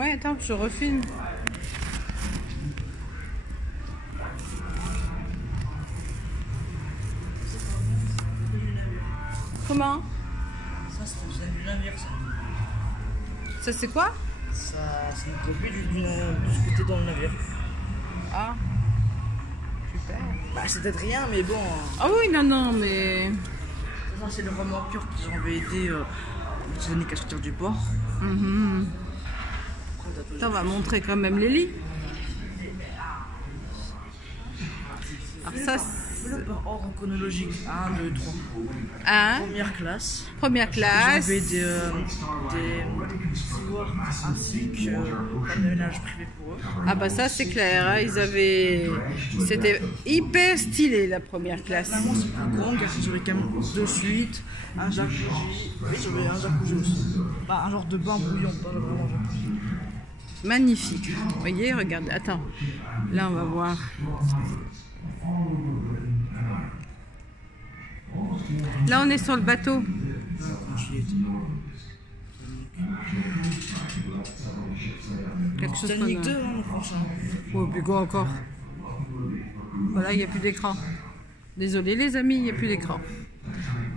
Ouais, attends, je refilme. Comment? Ça, c'est du navire, ça. Ça, c'est quoi? Ça, c'est une copie de ce côté dans le navire. Ah. Super. Bah, c'est peut-être rien, mais bon. Ah oui, non, non, mais... Ça, c'est le remorqueur qui avait aidé les années à sortir du port. Ça, on va montrer quand même les lits. Alors ça, Le par ordre chronologique. 1, 2, 3. hein? Première classe. Première classe. J'avais des stewards ainsi que un ménage privé pour eux. Ah bah ça c'est clair, hein, ils avaient... C'était hyper stylé la première classe. Finalement, c'est plus grand car j'avais quand même 2 suites, un jacuzzi. Oui, j'avais un jacuzzi aussi. Bah, un genre de bain bouillant, pas vraiment un jacuzzi. Magnifique. Vous voyez, regardez. Attends. Là, on va voir. Là, on est sur le bateau. Quelque chose Titanic qu'on 2, a... hein, le prochain. Oh, puis quoi encore? Voilà, il n'y a plus d'écran. Désolé les amis, il n'y a plus d'écran.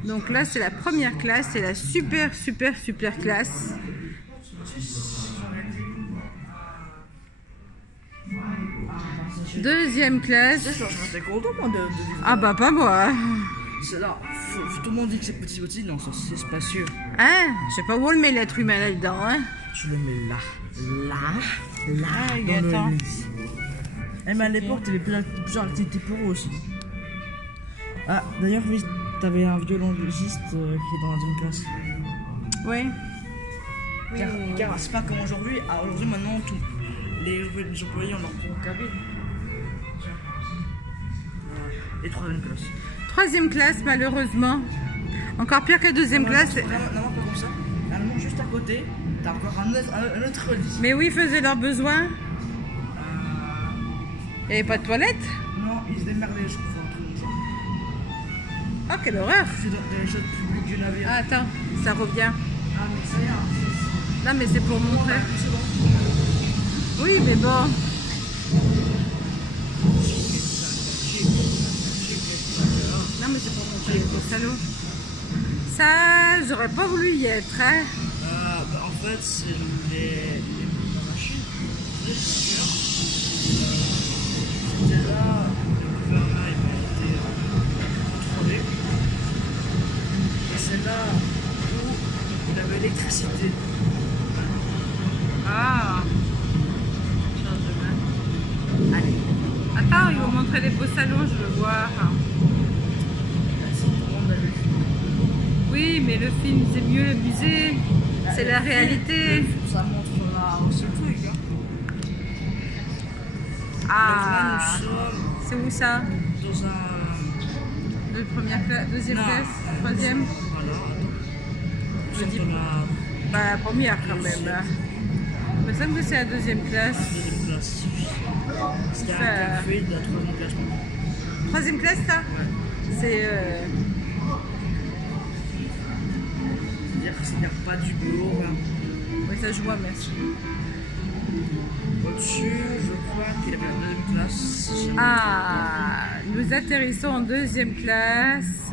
Donc là, c'est la première classe. C'est la super classe. Deuxième classe. J'étais content moi de Ah bah pas moi. c'est là, tout le monde dit que c'est petit, non, ça c'est spacieux. Hein? Je sais pas où on le met l'être humain là-dedans, hein? Tu le mets là, Ah, dans attends. le lit. Eh, mais à l'époque, t'avais plusieurs activités pour eux aussi. Ah, d'ailleurs, oui, t'avais un violoniste qui est dans la deuxième classe. Oui. Car c'est pas comme aujourd'hui. Aujourd'hui, maintenant, les employés ont leur propre cabine. Et troisième classe. Troisième classe, malheureusement. Encore pire que deuxième classe. Non, pas comme ça. Normalement, juste à côté, t'as encore un autre lit. Mais oui, ils faisaient leurs besoins. Il n'y avait pas de toilette. Non, ils se démerdaient, je crois, un truc comme ça. Oh, quelle horreur. C'est dans les choses publiques du navire. Ah, attends, ça revient. Ah, mais ça y est. Non, mais c'est pour montrer. C'est bon. Oui, mais bon. Non, mais c'est pour montrer les beaux salauds. Ça, j'aurais pas voulu y être, hein. En fait, c'est la machine. C'était là, le gouvernail a été contrôlé. Et c'est là où il avait l'électricité. Ah. Change de main. Allez. Attends, ils vont montrer les beaux salons, je veux voir. Tout le monde a vu. Oui, mais le film, c'est mieux le musée. C'est la réalité. Ça montre un seul truc. Hein. Ah. Là, nous sommes C'est où ça? dans un. De première classe, deuxième Non. classe, troisième? Voilà, attends. Je Nous dis- sommes dans la Bah, la première quand même. Hein. Il me semble que c'est la deuxième classe. deuxième classe. C'était un Ça- café de la troisième classe. Troisième classe, ça? C'est. C'est-à-dire pas du boulot. Hein. Oui, ça je vois, merci. Au-dessus, je crois qu'il avait la deuxième classe. Ah, nous atterrissons en deuxième classe.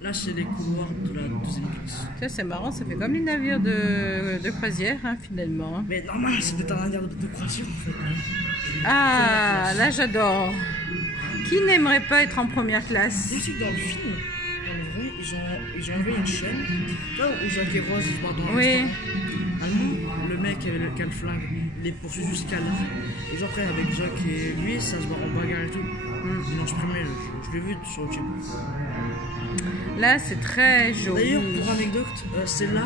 Là, c'est les couloirs de la deuxième classe. Ça, c'est marrant, ça fait comme les navires de croisière, hein, finalement. Mais normal, c'est peut-être un navire de croisière en fait. Ah, là j'adore. Qui n'aimerait pas être en première classe? Je sais que dans le film, dans le vrai, ils ont enlevé une chaîne. Là où Jacques et Rose ils se battent dans Oui. restaurant. Allemand, le mec qui avait le flingue, il les poursuit jusqu'à là. Et genre après avec Jacques et lui, ça se bat en bagarre et tout. Ils l'ont supprimé, je l'ai vu sur YouTube. Là, c'est très joli. D'ailleurs, pour anecdote, c'est là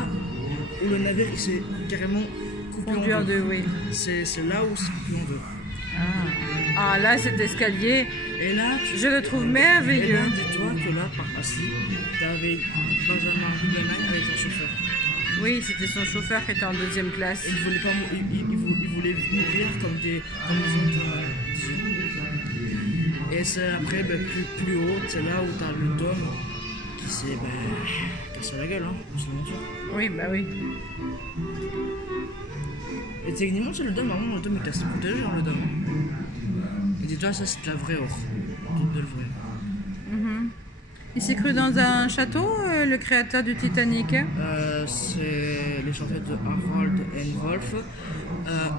où le navire il s'est carrément coupé Fondu en en deux. deux, oui. C'est là où c'est coupé en deux. Ah, là, cet escalier, Et là, je le trouve Et là, merveilleux. dis-toi que là, par assis, t'avais Benjamin Guggenheim avec son chauffeur. Oui, c'était son chauffeur qui était en deuxième classe. Et il voulait pas il voulait mourir comme des autres. Et c'est après, plus haut, c'est là où t'as le Tom qui s'est cassé la gueule, hein, c'est l'aventure. Oui, bah oui. Et Et techniquement, c'est le dôme, normalement, le dôme est assez protégé, genre le dôme. Et dis-toi, ça, c'est de la vraie or. De le vrai. Il s'est cru dans un château, le créateur du Titanic. C'est les chantiers de Harold N. Wolff,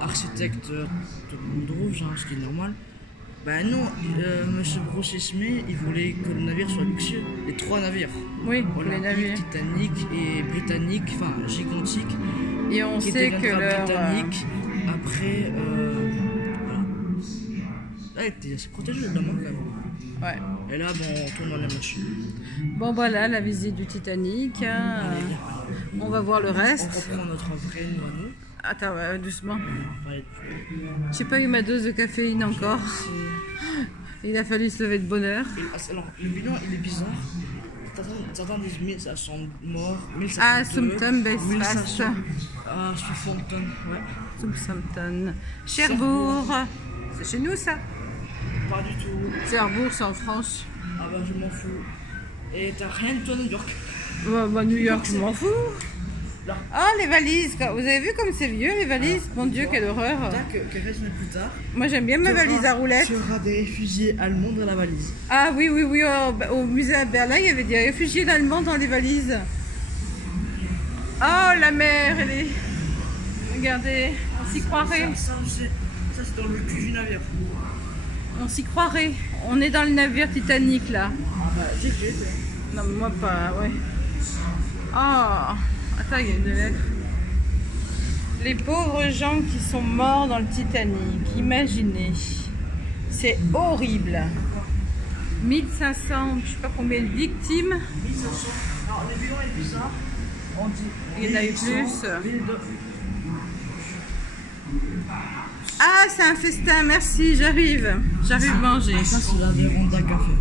architecte de Monde Rouge, hein, ce qui est normal. Bah non, monsieur Bruce Ismay, il voulait que le navire soit luxueux. Les 3 navires. Oui, Olympique, les navires. Titanic et Britannique, enfin gigantique. Et on qui sait que deviendra leur... Britannique. Après, voilà. Là, il était assez protégé le dôme, quand même. Ouais. Et là, bon, on tourne dans la machine. Bon voilà, la visite du Titanic. On va voir le On reste. reprend notre vraie nous à nous. Attends, doucement. On va être plus. J'ai pas eu ma dose de caféine encore. Il a fallu se lever de bonne heure. Alors, le bilan, il est bizarre. Certains disent 1500 morts, 1502, Ah, Southampton, Belfast. Ah, Southampton, ouais. Southampton. Cherbourg. C'est chez nous ça? Pas du tout. Cherbourg, c'est en France. Ah bah, je m'en fous. Et t'as rien de toi, New York. Bah, New York, je m'en fous. Ah, les valises. Vous avez vu comme c'est vieux, les valises? Mon Dieu, quelle horreur. Quelques semaines plus tard, Moi, j'aime bien ma valise à roulettes. tu auras des réfugiés allemands dans la valise. Ah oui, oui, oui. Au musée à Berlin, il y avait des réfugiés allemands dans les valises. Oh, la mer, elle est... Regardez, on s'y croirait. Ça, c'est dans le cul du navire. On s'y croirait. On est dans le navire Titanic, là. Ah bah, j'ai été. Non, mais moi pas, ouais. Oh, attends, il y a une lettre. Les pauvres gens qui sont morts dans le Titanic, imaginez. C'est horrible. 1500, je sais pas combien de victimes. 1500. Alors, le bilan est bizarre. On dit. Il y en a eu 1800, plus. 1200. Ah, c'est un festin, merci, j'arrive. J'arrive manger. Ça, c'est la véranda café.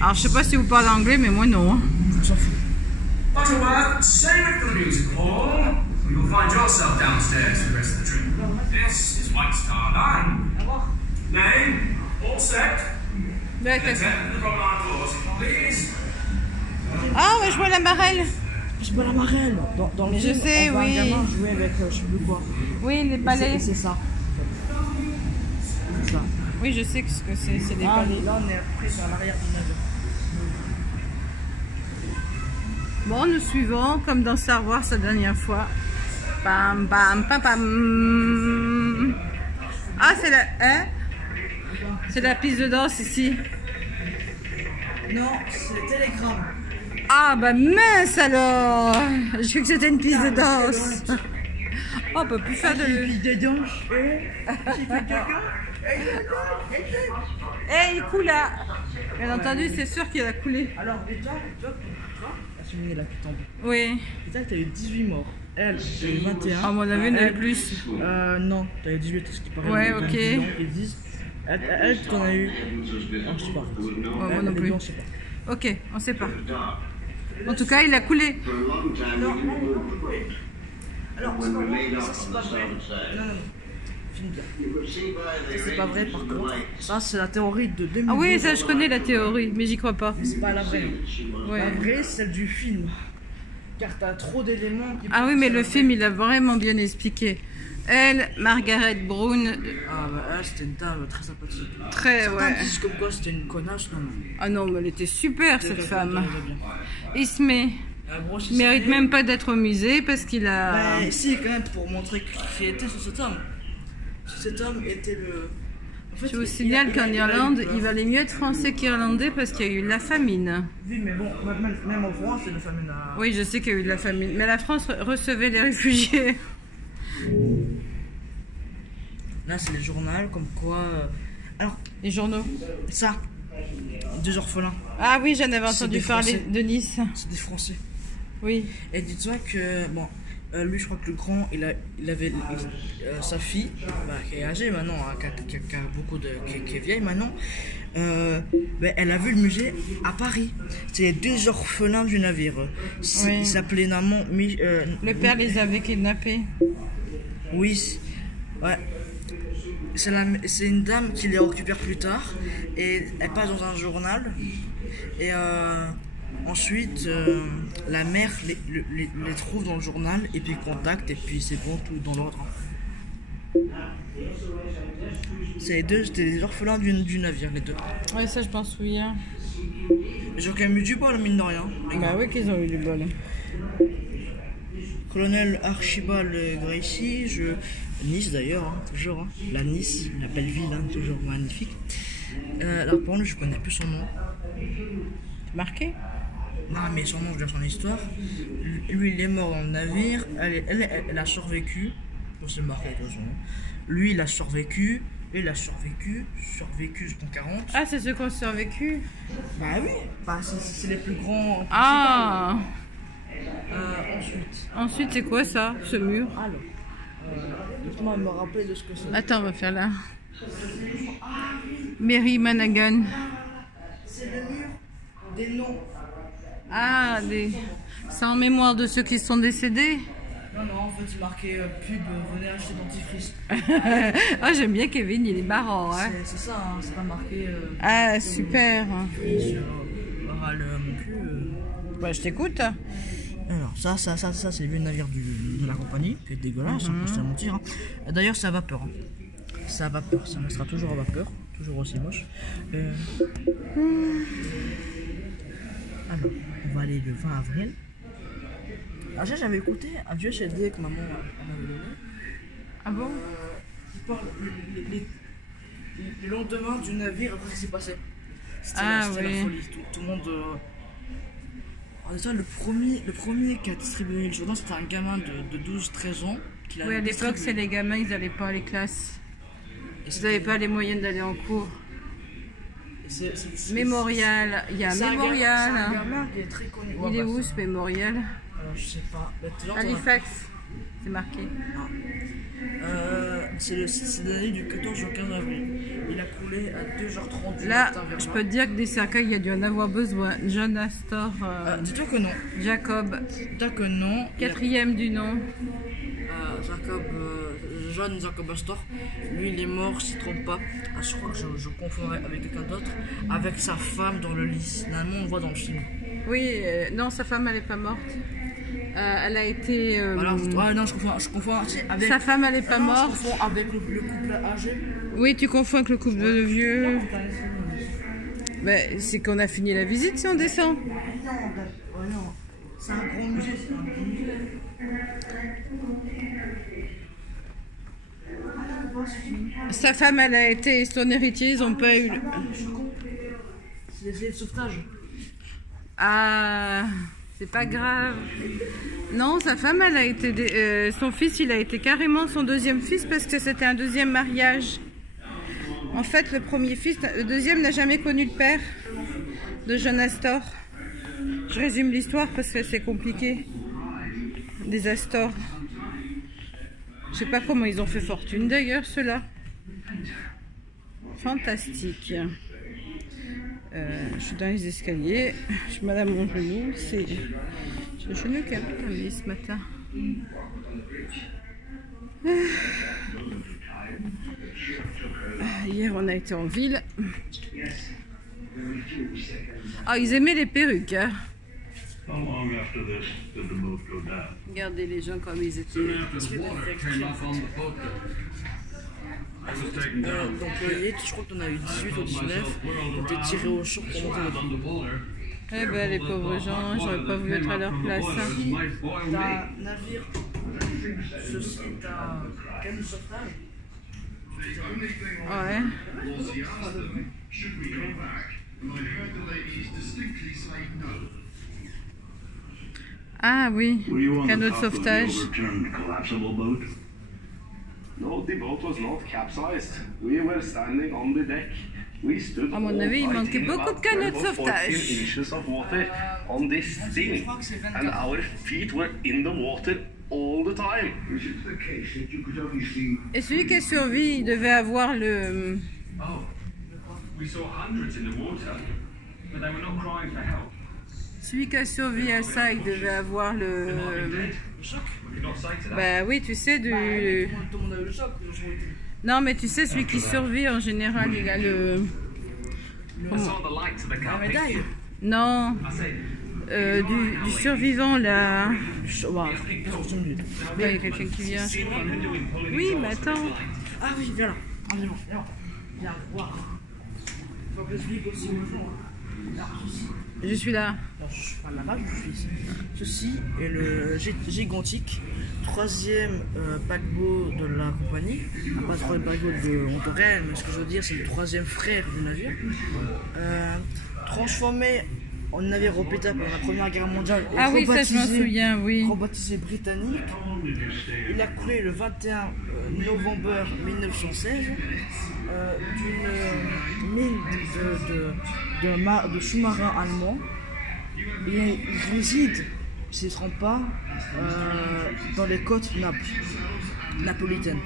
Alors, je sais pas si vous parlez anglais, mais moi non. On s'en fout. Butterworth, save it for the music hall. You'll find yourself downstairs for the rest of the trip. This is White Star Line. Name, all set. Ouais, Enter the promenade doors, please. Ah, ouais, je vois la marelle. C'est pas la marelle. Dans le Mais je film, sais, on voit oui. un gamin jouer avec je sais plus quoi. Oui, les palais. C'est ça. C'est ça. Oui, je sais que ce que c'est des Ah, palais. là, on est après vers l'arrière du navire. Bon, nous suivons, comme dans Star Wars la dernière fois. Pam, pam, pam, pam. Ah, c'est la... Hein? C'est la piste de danse ici. Non, c'est le télégramme. Ah, bah mince alors. Je crois que c'était une piste de danse. Oh, on peut plus faire de... de danse. Eh, il coule là. Bien entendu, c'est sûr qu'il a coulé. Alors, et toi, la cheminée là qui tombe. Oui. Et toi, t'as eu 18 morts. Elle, t'as eu 21. À mon avis, il y en avait Elle, plus. Non, t'as eu 18, ce qui paraît. Ouais, dans le ok. bilan, ils disent. Elle, t'en as eu. Oh, je sais pas. Ouais, moi non Les plus. blancs, je sais pas. Ok, on sait pas. En tout cas, il a coulé. Alors, c'est pas vrai. Ça, c'est pas vrai. Non, non. Finis bien. Ça, c'est pas vrai, par contre. Ça, c'est la théorie de 2012. Ah oui, ça je connais la théorie, mais j'y crois pas. C'est pas la vraie. La Ouais. vraie, c'est celle du film. Car t'as trop d'éléments qui. Ah oui, mais le film, il a vraiment bien expliqué. Elle, Margaret Brown, Ah, bah, elle, c'était une dame très sympathique. très, Certains ouais. disent comme quoi c'était une connasse, non, non. Ah non, mais elle était super, cette Elle femme. était bien. Ismay, il mérite même pas d'être au musée parce qu'il a... Bah, si, quand même, pour montrer qui était cet homme. Cet homme était le. En fait, Je vous signale qu'en Irlande, il valait mieux être français qu'irlandais parce qu'il y a eu la famine. Oui, mais bon, même en France, c'est la famine à. Oui, je sais qu'il y a eu de la famine, mais la France recevait les réfugiés. Là, c'est les journaux, comme quoi. Alors, Les journaux. ça, deux orphelins, Ah oui, j'en avais entendu des parler Français. de Nice. c'est des Français. Oui. Et dis-toi que, bon, lui, je crois que le grand, il avait sa fille, bah, qui est âgée maintenant, hein, qui a beaucoup de. Qui est vieille maintenant. Bah, elle a vu le musée à Paris. C'est les deux orphelins du navire. Oui. Il s'appelait Namon. Le père les avait kidnappés. Oui, ouais. C'est une dame qui les récupère plus tard et elle passe dans un journal et ensuite la mère les trouve dans le journal et puis contacte et puis c'est bon, tout dans l'ordre. C'était les orphelins du navire, les deux. Ouais, ça je m'en souviens. Ils ont quand même eu du bol, mine de rien. Bah oui qu'ils ont eu du bol. Colonel Archibald Gracie, Nice d'ailleurs, hein, toujours. Hein. La Nice, la belle ville, hein, toujours magnifique. Alors pour lui, je connais plus son nom. Marqué? Non, mais son nom, je veux dire son histoire. Lui, il est mort dans le navire. Elle a survécu. C'est marqué de son nom. Lui, il a survécu. Il a survécu jusqu'en 40. Ah, c'est ceux qui ont survécu? Bah oui, bah, c'est les plus grands. Ah! Ensuite. Ensuite, c'est quoi ça, ce mur? Alors, laisse-moi me rappeler de ce que c'est. Attends, on va faire là. Mary Managan. C'est le mur des noms. Ah, c'est en mémoire de ceux qui sont décédés? Non, en fait, c'est marqué pub, venez acheter dentifrice. Ah, j'aime bien Kevin, il est marrant. Hein. C'est ça, hein, c'est pas marqué. Ah, super. Oral mon cul. Bah, je t'écoute. Alors, ça c'est le navire de la compagnie. C'est dégueulasse, on peut se mentir. Hein. D'ailleurs, c'est à vapeur. Hein. C'est à vapeur, ça restera toujours à vapeur. Toujours aussi moche. Alors, on va aller le 20 avril. Ah, j'avais écouté un vieux CD que maman m'avait donné. Ah bon? Il parle le lendemain du navire après ce qui s'est passé. C'était la folie. Tout le monde. Déjà, le premier qui a distribué le journal, c'était un gamin de 12-13 ans. Oui, à l'époque, c'est les gamins, ils n'allaient pas à les classes. Ils n'avaient pas les moyens d'aller en cours. Mémorial, il y a un mémorial. C'est un gamin qui est très connu. Il est où ce mémorial? Alors, je sais pas. Halifax, c'est marqué. C'est l'année du 14 au 15 avril. Il a coulé à 2h30 du Là, matin vers je peux te dire que des cercueils, il y a dû en avoir besoin. John Astor, dis-toi que non. Jacob, Dis-toi que non. quatrième du nom. John Jacob Astor, lui il est mort, s'il ne trompe pas. Ah, je crois que je confondrais avec quelqu'un d'autre. Avec sa femme dans le lit. Finalement, on le voit dans le film. Oui, non, sa femme, elle n'est pas morte. Elle a été. Non, je confonds avec. Sa femme, elle n'est pas morte. Je confonds avec le couple âgé. Oui, tu confonds avec le couple de vieux. Ben, c'est qu'on a fini la visite si on descend. Non, c'est un grand musée. Sa femme, elle a été son héritier, ils n'ont pas eu. C'est les filets de sauvetage. Ah, c'est pas grave. Non, sa femme, elle a été. Son fils, il a été carrément son deuxième fils parce que c'était un deuxième mariage. En fait, le deuxième n'a jamais connu le père de John Astor. Je résume l'histoire parce que c'est compliqué. Des Astor. Je sais pas comment ils ont fait fortune d'ailleurs, ceux-là. Fantastique. Je suis dans les escaliers. Je suis mal à mon genou. C'est le genou qui a bien ce matin. Hier, on a été en ville. Ah, ils aimaient les perruques. Hein. Regardez les gens comme ils étaient. D'employés, je crois qu'on a eu 18 ou 19 qui ont été tirés au choc pour monter dedans. Eh ben, les pauvres gens, j'aurais pas voulu être à leur place. D'un navire, ceci est un canot de sauvetage. Ouais. Ah oui, canot de sauvetage. No, the boat was not capsized. We were standing on the deck. We stood À mon avis, il manquait beaucoup de canots de sauvetage. 14 inches of water on this thing, and our feet were in the water all the time. Et celui qui a survécu, il devait avoir le... Oh, we saw hundreds in the water, but they were not crying for help. Celui qui a survécu à ça, il devait avoir le... choc. Bah oui, tu sais, du... Tout le monde a eu le choc. Non, mais tu sais, celui qui survit, en général, il a le... I saw the light to the La cup. médaille. Non, I say, du survivant là. Wow. Il y a quelqu'un qui vient, je crois. Oui, mais attends. Ah oui, viens là. Viens, viens, voir. Faut que je explique aussi aux gens. Là, ceci. Je suis là. Non, je suis pas là-bas, je suis ici. Ceci est le Gigantic, troisième paquebot de la compagnie. Pas le troisième paquebot de Hontorel, mais ce que je veux dire, c'est le troisième frère du navire. Transformé en navire hôpital pendant la Première Guerre mondiale. Ah oui, ça je m'en souviens, oui. Rebaptisé britannique. Il a coulé le 21 novembre 1916 d'une mine de sous-marins allemands. Il réside, s'il ne se trompe pas, dans les côtes napolitaines.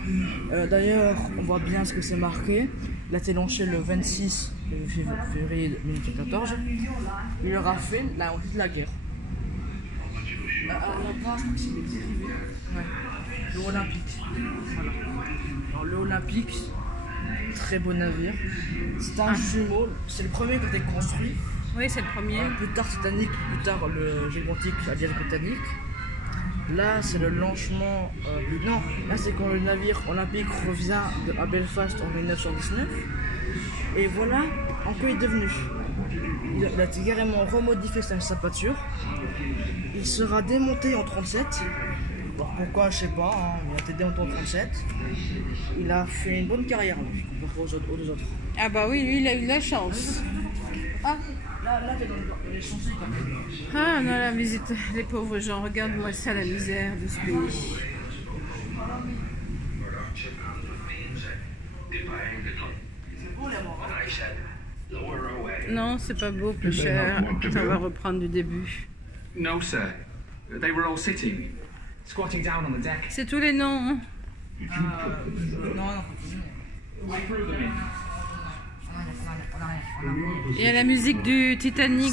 D'ailleurs, on voit bien ce que c'est marqué. Il a été lancé le 26 février 1914. Il aura fait la honte de la guerre. Alors là-bas, je crois que c'est les dérivés. Ouais. Le Olympique. Voilà. Alors, le Olympique, très beau navire. C'est un jumeau. C'est le premier qui a été construit. Oui, c'est le premier. Plus tard Titanic, plus tard le Gigantic, c'est-à-dire Titanic. Là, c'est le lancement. Non, là, c'est quand le navire olympique revient à Belfast en 1919. Et voilà en quoi il est devenu. Il a carrément remodifié sa pâture. Il sera démonté en 37. Alors pourquoi, je sais pas. Hein, il a été démonté en 37. Il a fait une bonne carrière, lui, comparé aux deux autres. Ah bah oui, lui, il a eu de la chance. Ah. Là, t'es dans les chansons quand même. Ah, on a la visite, les pauvres gens, regarde-moi ça, la misère de ce pays. Non, c'est pas beau, plus cher. Ça va reprendre du début. No, sir. They were all sitting, squatting down on the deck. C'est tous les noms, hein. Non. Il y a la musique du Titanic.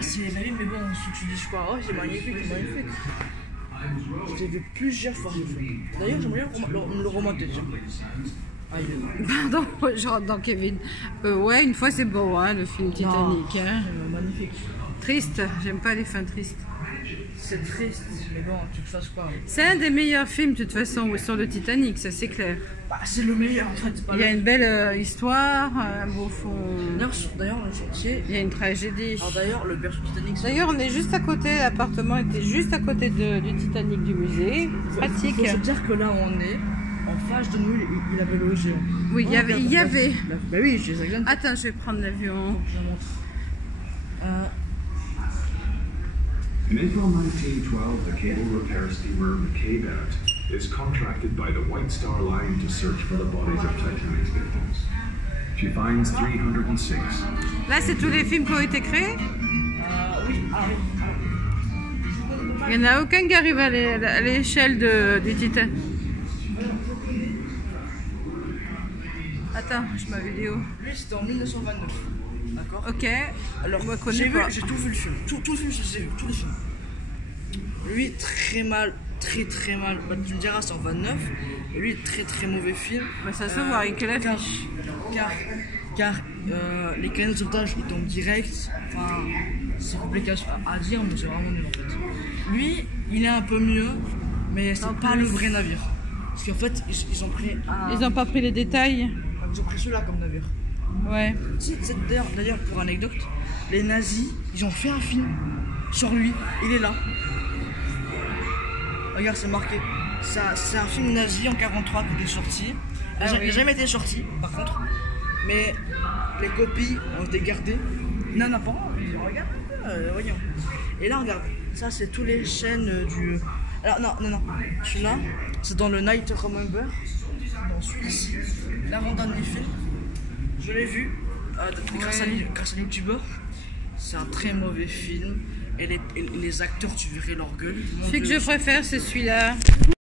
C'est la mais bon, si tu dis quoi, oh c'est magnifique, c'est magnifique. Je l'ai vu plusieurs fois. D'ailleurs, j'aimerais bien le remonter déjà. Pardon, je rentre dans Kevin. Ouais, une fois c'est beau, hein, le film Titanic. Hein. Magnifique. Triste, j'aime pas les fins tristes. C'est triste, mais bon, tu te fasses quoi. C'est un des meilleurs films de toute façon sur le Titanic, ça c'est clair. Bah, c'est le meilleur en fait. Il y a une belle histoire, un beau fond. D'ailleurs, le chantier. Il y a une tragédie. Alors d'ailleurs, le berceau Titanic. D'ailleurs, on est juste à côté, l'appartement était juste à côté du Titanic du musée. Pratique. Il faut se dire que là où on est, en face de nous, il avait le géant. Oui, il y avait. Bah oui, je les examine. Attends, je vais prendre l'avion. Je montre. In April 1912, the cable repair steamer McCabe Bennett is contracted by the White Star Line to search for the bodies of Titanic's victims. She finds 306. Là, c'est tous les films qui ont été créés? Oui, Il n'y en a aucun qui arrive à l'échelle du Titanic. Attends, je ma vidéo. Lui, c'était en 1929. D'accord. Ok. Alors, moi, connais pas. J'ai tout vu le film. Tout le film, je les ai vus. Tous les films. Lui, très mal. Bah, tu me diras, c'est en 29. Et lui, très mauvais film. Bah, ça se voit avec l'affiche. Car les canons de sauvetage, ils tombent direct. Enfin, c'est compliqué à dire, mais c'est vraiment nul en fait. Lui, il est un peu mieux, mais c'est pas le vrai navire. Parce qu'en fait, ils ont pris un. Ils ont pas pris les détails. Ils ont pris celui-là comme navire. Ouais. D'ailleurs, pour anecdote, les nazis, ils ont fait un film sur lui. Il est là. Regarde, c'est marqué. C'est un film nazi en 43 qui est sorti. Il n'a jamais été sorti, par contre. Mais les copies ont été gardées. Non, pas. Regarde, voyons. Et là, regarde. Ça, c'est toutes les chaînes du. Alors, non. Celui-là, c'est dans le Night Remember. Dans celui-ci. L'avant-dernier film. Je l'ai vu grâce à un youtubeur. C'est un très mauvais film. Et les acteurs, tu verrais leur gueule. Celui que je préfère, c'est celui-là.